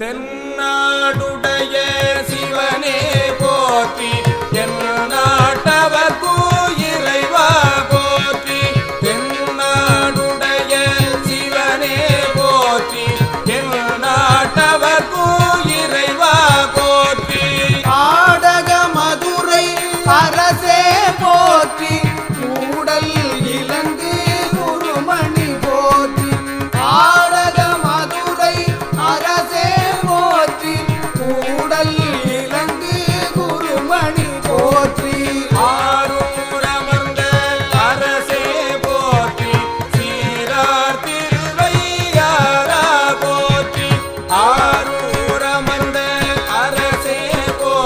தென்னாடுடைய சிவனே.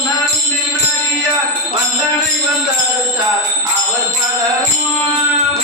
நன்றி நடிகார் வந்தனை வந்தார் அவர் பலரும்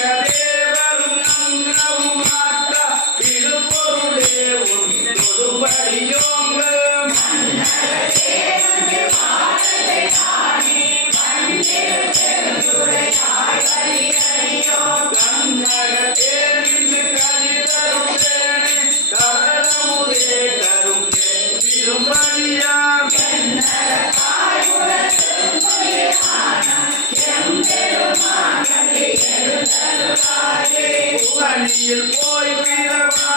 Yeah. புவனியில் போய் பிறவா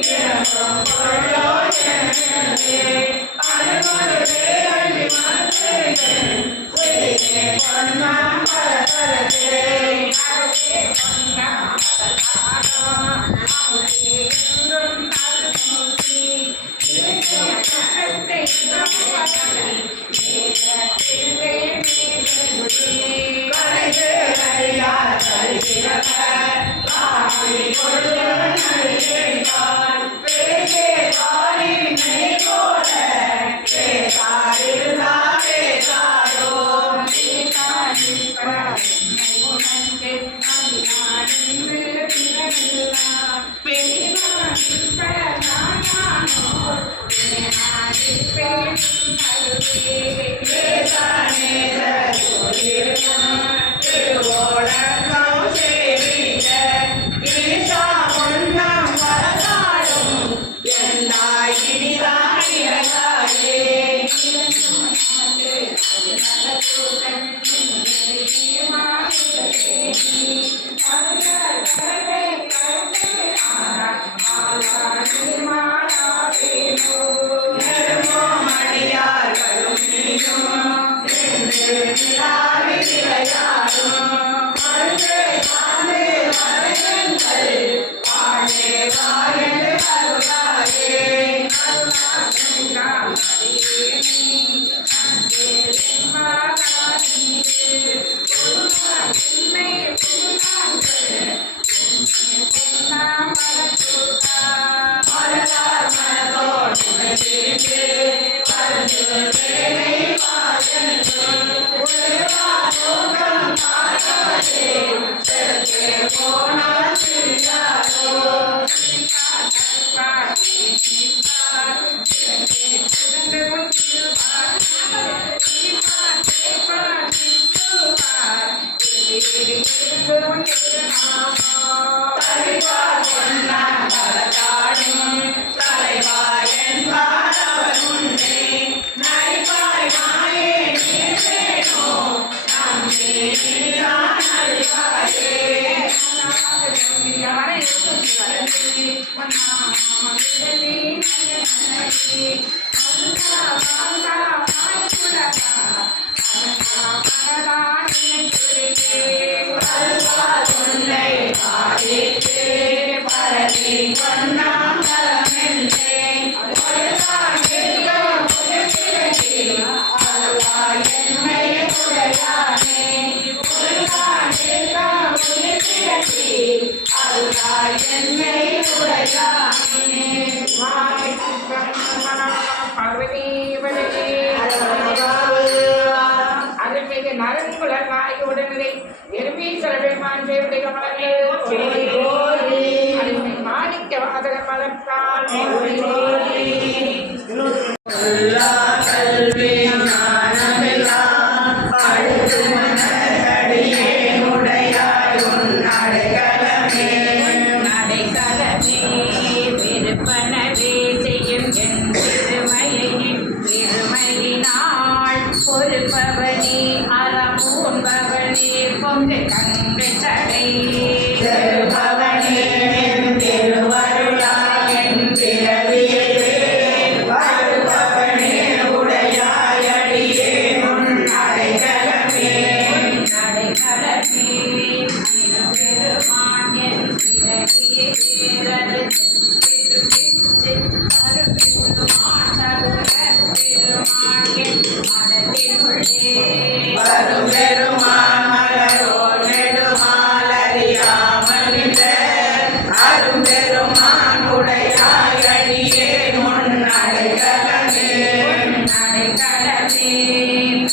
Yeah, Thank you. நரங்குலனாய் உடனே எருமீஸ்வர பெருமான் சேவடி கமலங்களே அருள்மிகு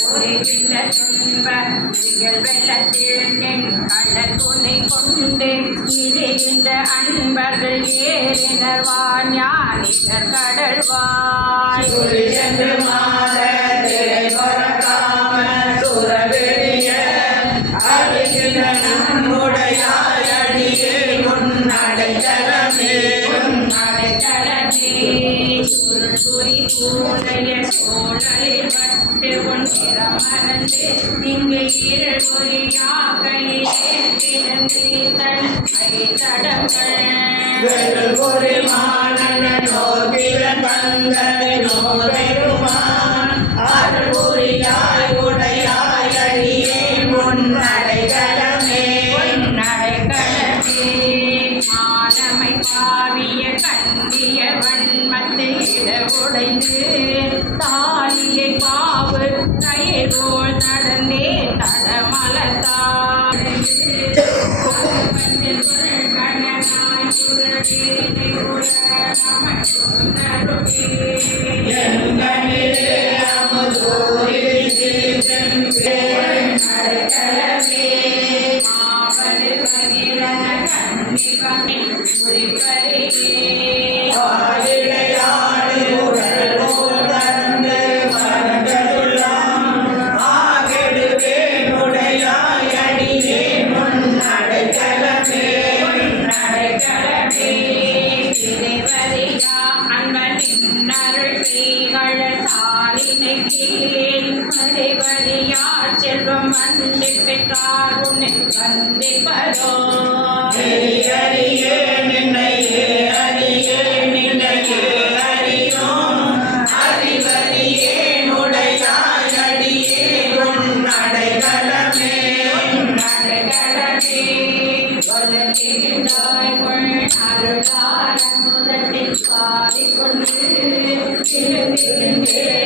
ஒருகின்ற துன்ப திகழ் வெள்ளத்தில் நின் கள்ளர் துணை கொண்டு இணைகின்ற அன்பர்கள் ஏறினர் வான் யானினர் கடல்வாய் நம்முடைய அடியே உன் அடைத்தளமே உன் அடைத்தளமே சுருள் பூனைய சோழலில் வட்டு கொண்டிரம் மறந்து இங்கு இருள் பொறியாக்கையிலே திறந்து தன்மை தடங்கள் வெறுபொறி மாணனோர் பிறன் வந்தனோர் பெருமான் அருள்புரியாய் உடையாய் அடியே முன்னடைகளமே நடைகளமே மானமை பாவிய கண்டிய வன்மத்தில் sevdim வந்திப்பதோ அறியே நின்னையே அறியே நின்னையே அறியோம் அறிவறியே உடையாய் அடியே உன்னடைகளமே கலகரும்